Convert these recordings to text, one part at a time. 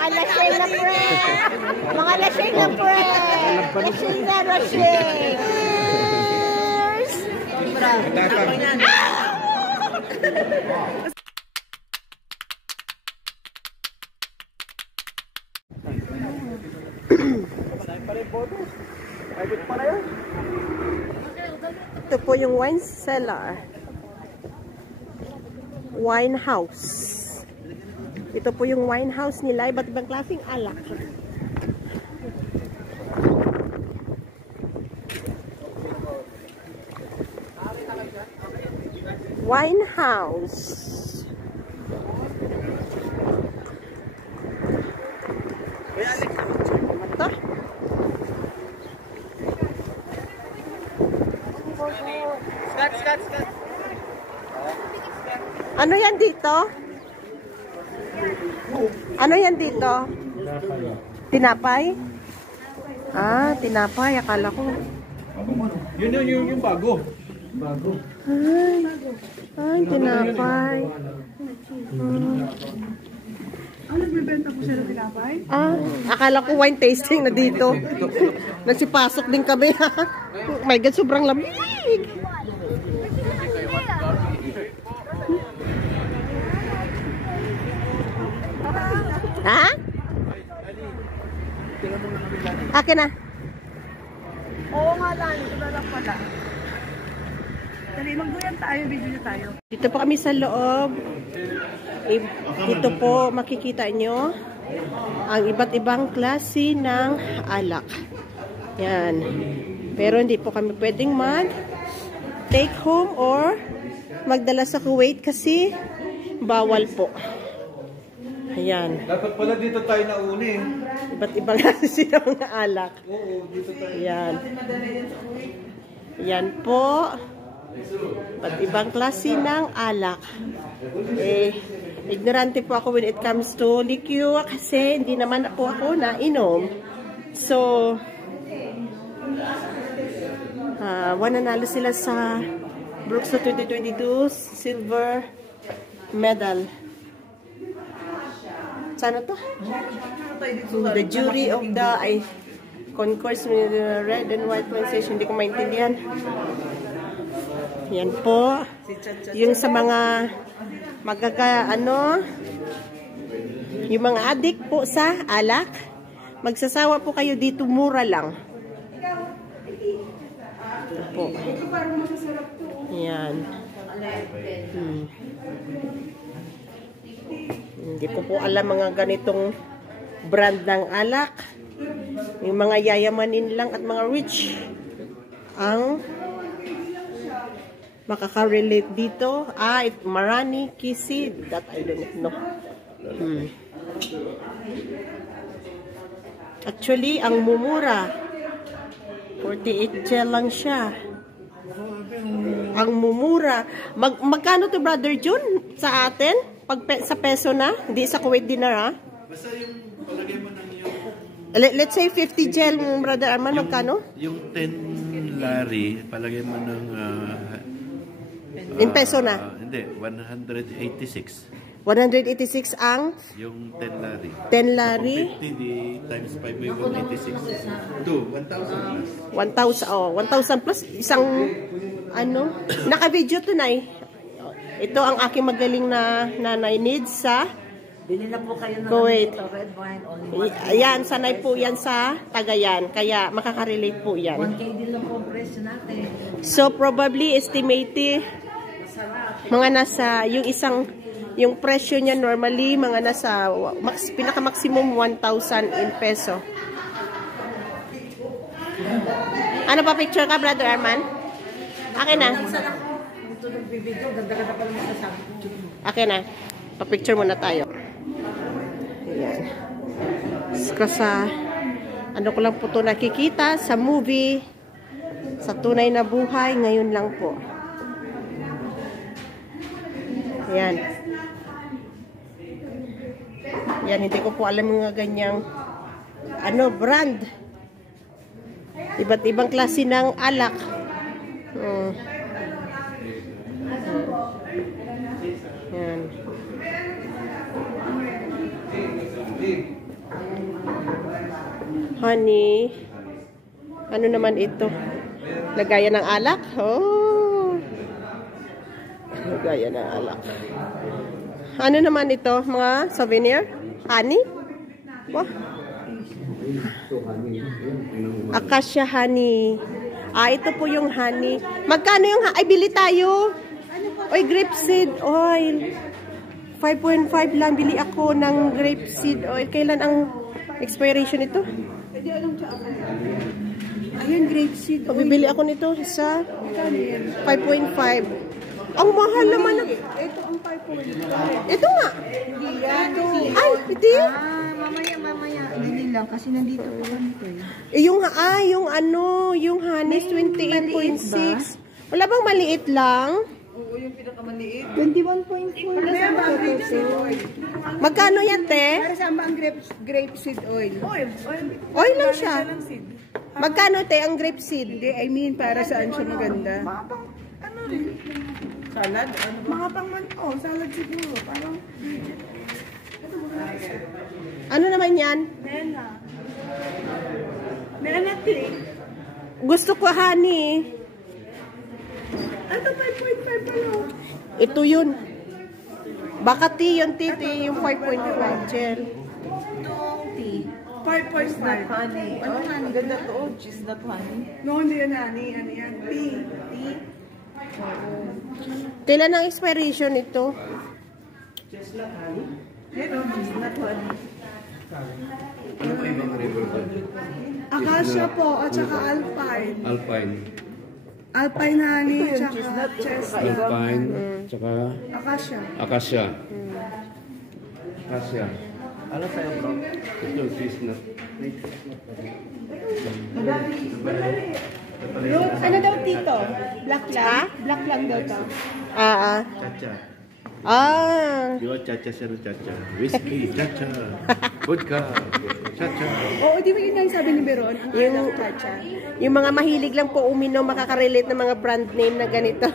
mga lasing na friend. Mga lasing na friend. Lasing na lasing. Cheers! Ito po yung wine cellar. Wine house. Ito po yung wine house nila. Iba't ibang klaseng alak. Wine house. Ito. Scott. Ano yan dito? Ano yan dito? Tinapay? Ah, tinapay. Akala ko. Yun yung bago. Bago. Ay, tinapay. Ano, nagbibenta po siya ng tinapay? Ah, akala ko wine tasting na dito. Nagsipasok din kami. Oh my God, sobrang lamig. Ha? Akin na. Oo nga lang, ito na lang pala. Dali, magduyan tayo, video niyo tayo. Dito po kami sa loob. Dito po makikita nyo ang iba't ibang klase ng alak. Yan. Pero hindi po kami pwedeng take home or magdala sa Kuwait kasi bawal po. Ayan. Dapat pala dito tayo nauna eh. Iba't ibang klase ng mga alak. Oo, dito tayo. Ayan. Yan po. Iba't ibang klase ng alak. Ignorante po ako when it comes to liquor kasi hindi naman po ako nainom. So, wananalo sila sa Brooks 2022 silver medal. Sana to? The jury of the concourse with the red and white pronunciation. Hindi ko maintindihan. Yan po. Yung sa mga yung mga adik po sa alak, magsasawa po kayo dito, mura lang. Ito po. Yan. Hindi ko po alam mga ganitong brand ng alak. Yung mga yayamanin lang at mga rich ang makaka-relate dito. Marani, Kisi, that I don't know. Actually, ang mumura, 48 gel lang siya. Ang mumura. Magkano to, Brother Jun, sa atin? Sa peso na? Hindi sa Kuwait dinar, ha? Basta yung palagay mo ng yung... Let's say 50 gel, Brother Arman, magkano? Yung 10 lari, palagay mo ng... in peso na? Hindi, 186. 186 ang? Yung 10 lari. 10 lari? 50 times 5 may 186. 1,000 plus. 1,000, 1,000 plus. Isang, naka-video to, Nay. Ito ang aking magaling na nanay needs sa Bili na po kayo ng Kuwait. red wine, only 1. Ayan, sanay po yan sa Tagayan. Kaya makaka-relate po yan. 1K din lang po ang presyo natin. So, probably, estimated, mga nasa, yung presyo niya normally, mga nasa, pinaka-maximum 1,000 in peso. Ano pa picture ka, Brother Arman? Akin na. Akin na. Pa-picture muna tayo. Ayan. Kasi, ko lang po ito nakikita sa movie, sa tunay na buhay, ngayon lang po. Ayan. Yan, hindi ko po alam mga ganyang brand. Iba't ibang klase ng alak. Yan. honey. Ano naman ito? Lagayan ng alak? Oh. Lagayan ng alak. Ano naman ito? Mga souvenir? Honey? Wah. Acacia honey. Ito po yung honey. Magkano yung ay, bili tayo. Oy, grapeseed oil. 5.5 lang. Bili ako ng grapeseed oil. Kailan ang expiration ito? Ayun, grapeseed. Bibili ako nito sa 5.5. Ang mahal naman. Ito ang 5.5. Ito nga. Hindi yan. Ay, piti. Mamaya. Hindi lang kasi nandito po kami ko eh. Yung ano, yung honey 28.6. Wala bang maliit lang? Oo, yung pinakamaliit. 21.4. Magkano yan, te? Para saan ba ang grapeseed oil? Oil lang siya. Magkano, te, ang grapeseed? Hindi, I mean, para saan siya maganda? Mga pang, ano rin? Salad? Ano ba? Mga pang, salad siguro. Parang, ano naman yan? Nena cake. Gusto ko honey. Ito, 5.5 pala. Ito yun. Baka tea yung tea, yung 5.5 gel. 5.5. Honey. Ano honey? Ganda to. Oh, cheese not honey. No, hindi yan honey. Ano yan? Tea. Kailan ang expiration ito? Yan oh, cheese not honey. Ano po ibang river? Acacia po, at saka alpine. Alpine. Alpine honey, at saka chestnut. Alpine, tsaka Acacia. acacia. Acacia. Ano sa'yo, bro? Ito, chestnut. Ano daw tito? Black lang? Black lang daw to. Chacha. Ah. Yo, chacha siya ng chacha. Whiskey, chacha. Vodka, chacha. Oo, di ba yun nga yung sabi ni Beron? Ang Yung- chacha. Yung mga mahilig lang po uminom, makaka-relate ng mga brand name na ganito.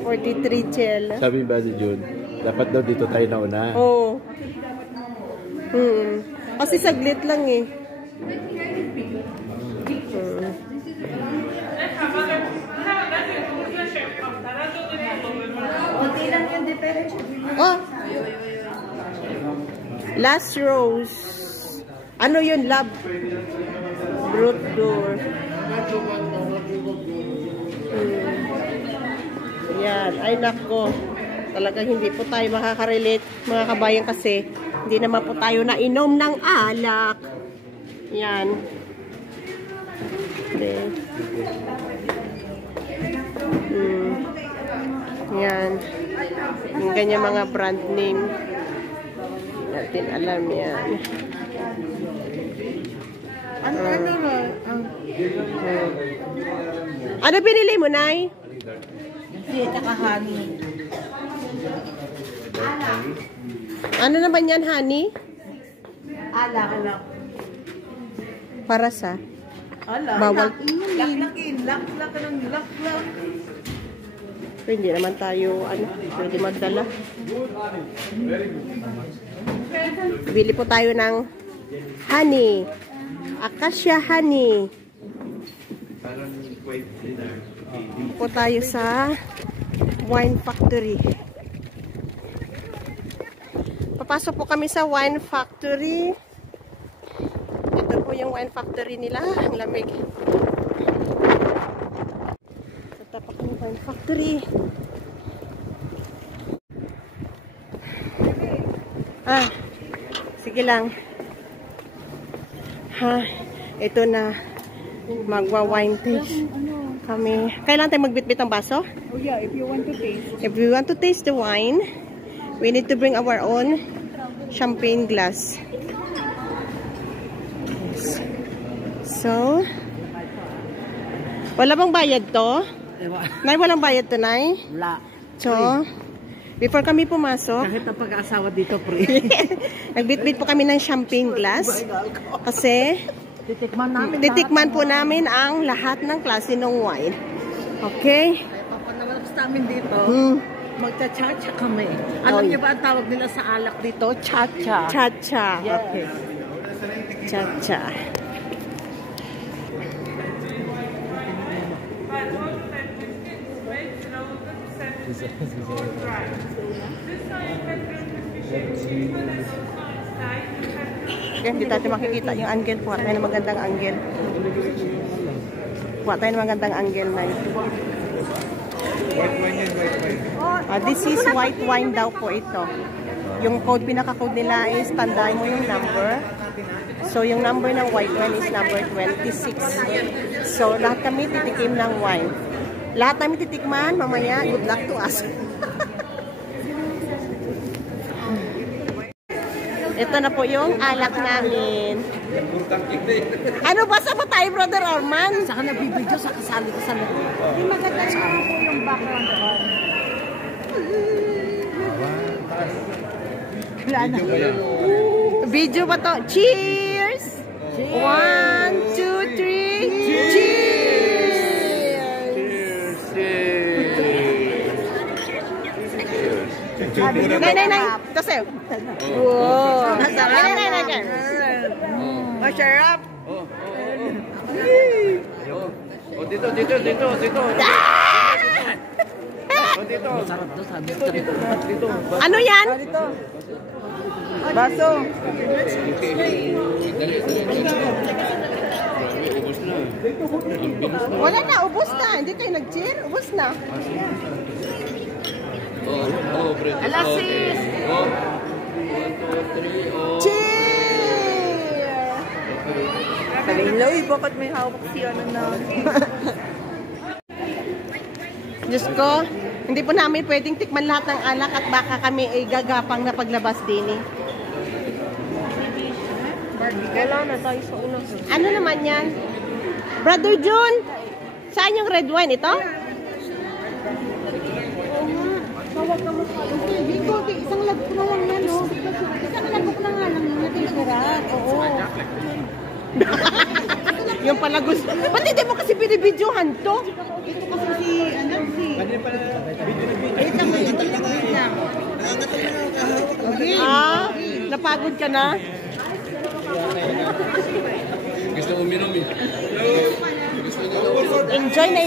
43 gel. Sabi ba si June, dapat daw dito tayo nauna. Oo. Kasi saglit lang eh. Kunti lang yung difference. Oh! Last rose. Ano yun? Love. Brut door. Yan. Ay nako. Talagang hindi po tayo makaka-relate mga kabayan kasi hindi naman po tayo nainom ng alak. Yan. Okay. Yan. Yung ganyan mga brand name. Natin alam yan. Ano pinili mo, Nay? Hindi, tsaka honey. Ano naman yan, honey? Alak. Para sa? Alak. Bawal. Laklakin. Laklak ng laklak. Pero hindi naman tayo, pwede magdala. Bili po tayo ng honey. Acacia honey. Po tayo sa wine factory. Papasok po kami sa wine factory. Ito po yung wine factory nila. Ang lamig. Sa tapak ng wine factory. Sige lang. Ito na. Magwa-wine taste kami. Kailan tayo magbitbit ng baso? Oh yeah, if you want to taste. If we want to taste the wine, we need to bring our own champagne glass. Yes. So, wala bang bayad to? Nay, walang bayad to, Nay? Wala. So, before kami pumasok, Kahit ang pag-aasawa dito, pre. nagbitbit po kami ng champagne glass. Kasi, titikman po namin ang lahat ng klase ng wine. Okay? Pag namalabas namin dito, magcha-cha-cha kami. Oh, Alam niyo ba ang tawag nila sa alak dito? Cha-cha. Cha-cha. Yes. Cha-cha. Okay, hindi tayo makikita yung angle. Kuha tayo ng magandang angle. Kuha tayo ng magandang angle na yun. This is white wine daw po ito. Yung code, pinaka-code nila is, tandaan mo yung number. So, yung number ng white wine is number 26. So, lahat kami titikim ng wine. Lahat kami titikman, mamaya, good luck to us. Ito na po yung alak namin. Ano ba sa ba tayo, Brother Arman? Saka nagbibidyo sa kasali ko sa loob. Hindi maganda na po yung background doon. Wala na. Video ba to? Cheers! 1, 2, 3, cheers! Nay. Kasi. Wow. Nay. Masarap. Oh, dito. Oh, dito. Masarap daw sabi ko. Dito. Ano yan? Baso. Ubus na. Wala na, ubos na. Hindi tayo nag-cheer. Ubos na. Pre. Alasis. 1, 2, 3, Cheer! Hello, bakit may hawak si ano na? Diyos ko, hindi po namin pwedeng tikman lahat ng alak at baka kami ay gagapang na paglabas din eh. Wala na tayo sa ulo. Ano naman yan? Brother Jun, saan yung red wine? Ito? Isang lagok na lang yan, no? Isang lagok na nga lang yung natitira. Oo. Yung pala gusto. Ba't hindi mo kasi binibidyohan to? Ito kasi si, Napagod ka na? Gusto uminom eh.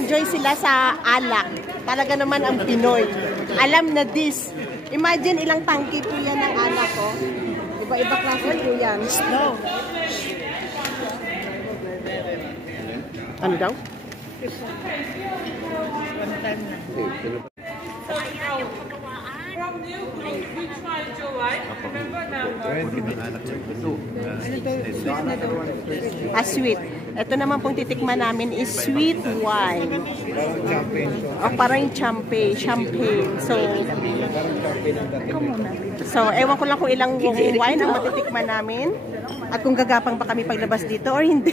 Enjoy sila sa alak. Talaga naman ang Pinoy. Alam na this. Imagine ilang tangki po yan ng alak ko. Iba-iba klase po yan. No. Ano daw? From new group, which one do you like? Remember number. Sweet. Ito naman pong titikman namin is sweet wine. Parang champagne. So, ewan ko lang kung ilang wine ang matitikman namin. At kung gagapang ba kami paglabas dito or hindi.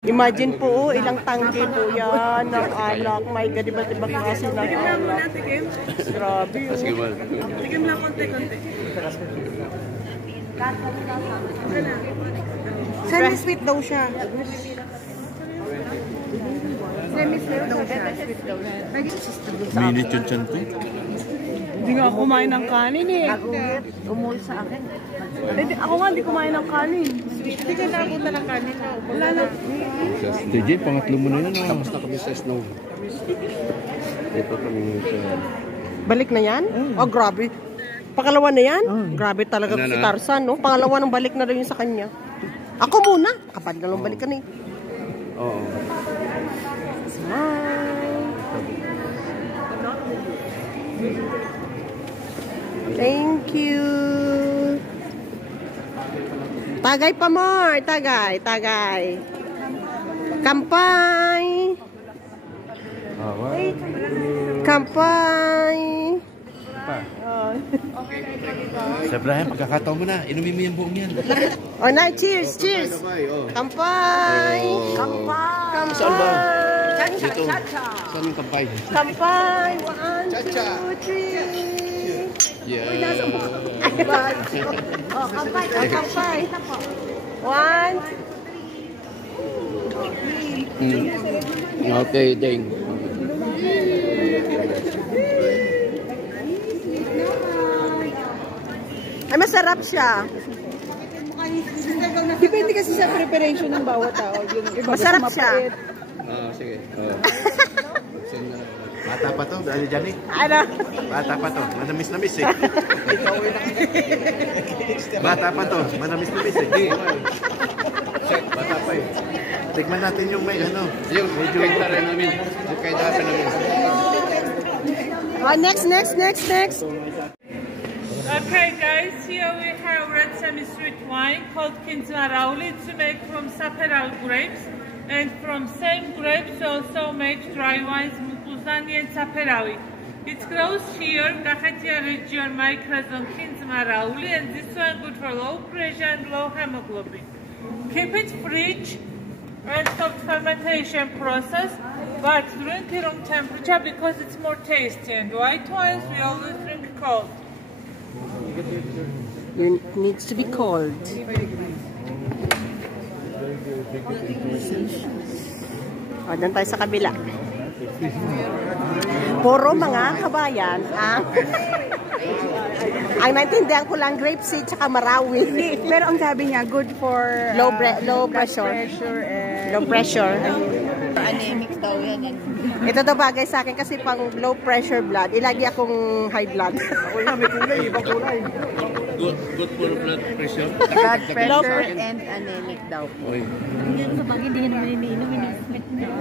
Imagine po, ilang tangke po yan ng alak. My God, iba't ibang klase ng alak. Grabe yun. Tigim lang konti-konti. Semi-sweet daw siya. Semi-sweet daw siya. Minit yung tiyan to. Hindi nga ako kumain ng kanin eh. Umuwi sa akin. Ako nga hindi kumain ng kanin. Hindi ka napunta ng kanin. Wala na. DJ, pangatlo mo na yun. Tapos na kami sa snow. Ito kami sa... Balik na yan? Oh, grabe. Pangalawa na yan? Grabe talaga si Tarzan, no? Pangalawa nang balik na rin yun sa kanya. Ako muna. Kapag na lang balik ka na eh. Oo. Thank you. Tagay pa more. Tagay. Kampay. Kampay. Sa Brian, pagkakataon mo na. Inumin mo yung buong yan. Oh, na, cheers. Kampay. Saan ba? Dito. Saan yung kampay? Kampay. 1, 2, 3. Yeah. Kampay. 1. Okay, ding. Ay, masarap siya. Depende kasi sa preparation ng bawat tao. Yung iba Masarap gusto siya. mapait. Sige. Bata pa to, dahil dyan eh. Ano? Bata pa to, manamis-namis eh. Bata pa to, manamis-namis eh. Bata pa eh. Tikman natin yung may ano. Yung kay Dara namin. Yung kay Dara namin. Oh, next. Okay, guys, here we have red semi-sweet wine called Kinzmarauli. It's made from Saperal grapes, and from same grapes also make dry wines Mukuzani and Saperawi. It grows here, Kahatia region, microzone Kinzmarauli, and this one good for low pressure and low hemoglobin. Keep it fridge and stop fermentation process, but drink it room temperature because it's more tasty. And white wines we always drink cold. It needs to be cold. O, doon tayo sa kabila. Puro mga kabayan ang naintindihan ko lang grape seed tsaka Marawi. Pero ang sabi niya, good for Low blood pressure. and Low pressure. anemic daw yan. Ito daw bagay sa akin kasi pang low pressure blood. Ilagi akong high blood. Good for blood pressure. Blood pressure and anemic daw.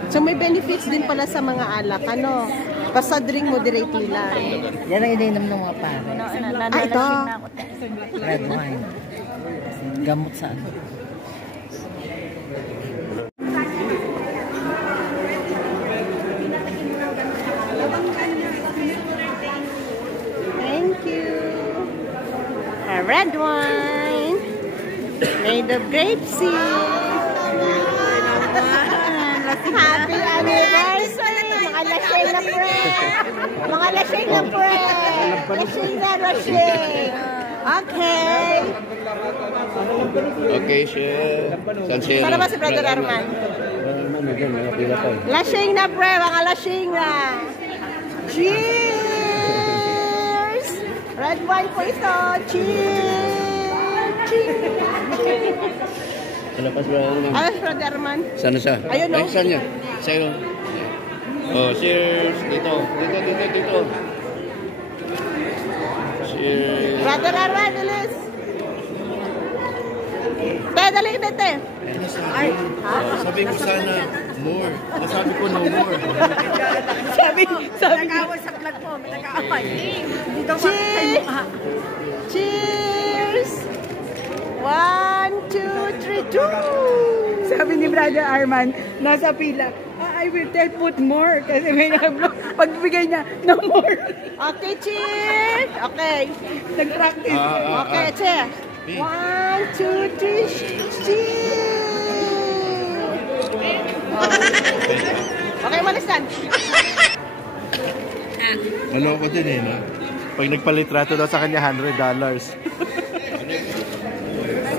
So may benefits din pala sa mga alak. Ano? Basta drink moderately lang. Yan ang ininom ng mga pare. Ito. Red wine. Gamot sa ano. Thank you. A red wine made of grape seed. Happy anniversary! Mga lasing na friend! Mga lasing na friend! Lasing na lasing! Okay! Okay, chef. Sana ba si Brother Arman? Lasing na friend! Mga lasing na! Cheers! Red wine po ito! Cheers! Cheers! Ano pa siya? Ano si Brother Arman? Sana siya? Ayun, no? Ay, saan niya? Sa'yo. Oh, cheers. Dito. Cheers. Brother Arman, bilis! Dali, dali! Ay, Sabi ko sana, more. Sabi ko no more. sabi Nag-away sa vlog mo, may nag-away. Dito ba? Cheers! 1, 2, 3, 2! Sabi ni Brother Arman, nasa pila, I will tell put more. Kasi may nag-vlog. Pagbigay niya, no more. Okay, cheers! Okay. Nag-practice. Okay, cheers! 1, 2, 3, cheers! Okay, malisan. Ano ko din eh, no? Pag nagpalitrato daw sa kanya, $100.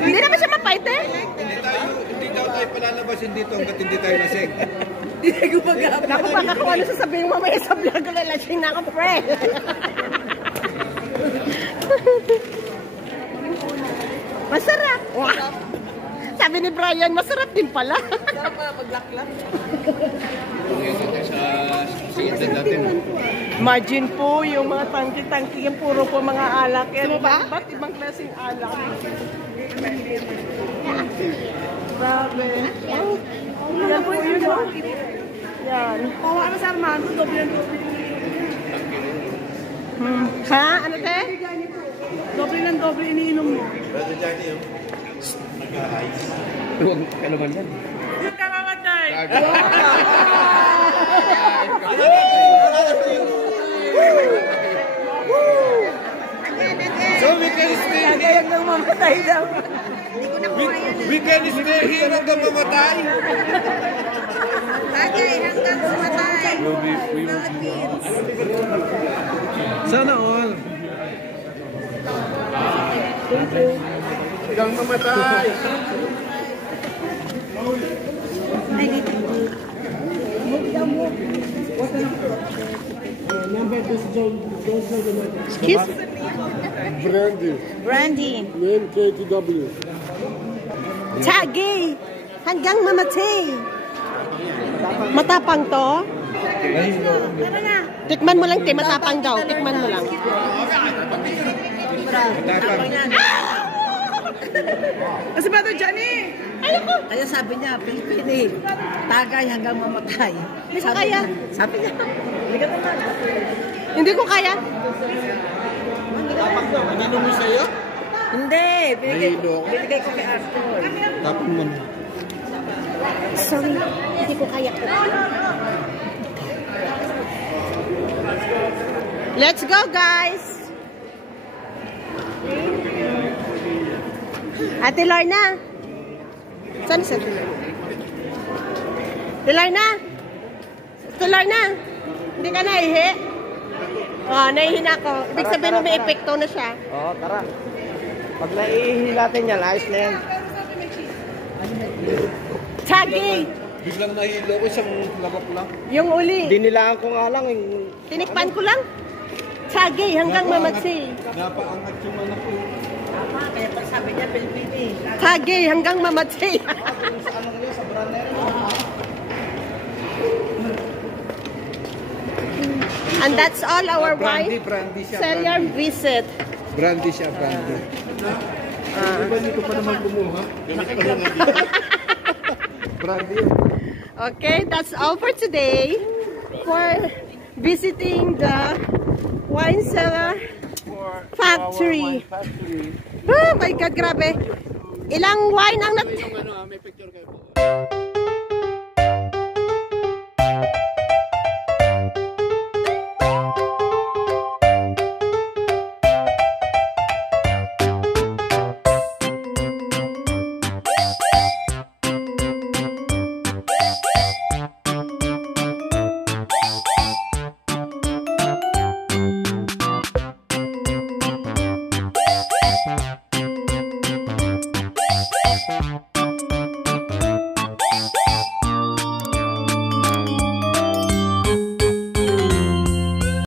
Hindi naman siya mapait eh. Hindi daw tayo palalabas dito hanggat hindi tayo lasing. Hindi ko mag-aapit. Naku, baka kung ano sasabihin mo mamaya sa vlog ko, lalasing na ako, pre. Masarap. Sabi ni Brian, masarap din pala. Sarap pala pag-laklak. Imagine po yung mga tangki-tangki, yung puro po mga alak. Yan ba? Ba't ibang klaseng alak? Grabe. Yan po yun, no? Yan. Kawa ka sa Armando, doble ng doble. Ha? Ano te? Doble ng doble iniinom mo. Brother Johnny, yung nag-ayos. Huwag ka naman yan. Huwag ka mamatay! So we can stay here. Kaya nang mamatay daw. We can stay here hanggang mamatay. Lagay hanggang sumatay. Sana all. Hanggang mamatay. Excuse me. Brandy. Brandy. Name KTW. Tsagi! Hanggang mamatay! Matapang to? Tikman mo lang, te. Matapang daw. Tikman mo lang. Kasi ba ito, Johnny? Kaya sabi niya, Pilipini, tagay hanggang mamatay. Hindi ko kaya. Sabi niya, Hindi ko kaya. hindi, binigay ko kay Arthur. Tapon mo na. Sorry. Hindi ko kaya. Let's go, guys! Ate Lorna! Saan si Ate Lorna? Ate Lorna! Ate Lorna! Hindi ka naihi? Oh, naihi na ako. Ibig sabihin mo may epekto na siya. Oo, tara. Pag naiihi natin yan, ayos na yan. Tsagi! Biglang nahilo ko, isang labak lang. Yung uli. Dinilaan ko nga lang. Yung... Tinikpan ko lang. Tsagi hanggang mamatsi. Napaangat yung anak ko. Kaya pag sabi niya, Pilipini. Tsagi hanggang mamatsi. And that's all our Brandy wine siya. cellar visit. Brandy siya, brandy. Diba dito pa naman kumuha? Brandy. Okay, that's all for today. For visiting the wine cellar factory. Oh my God, grabe. Ilang wine ang May picture kayo.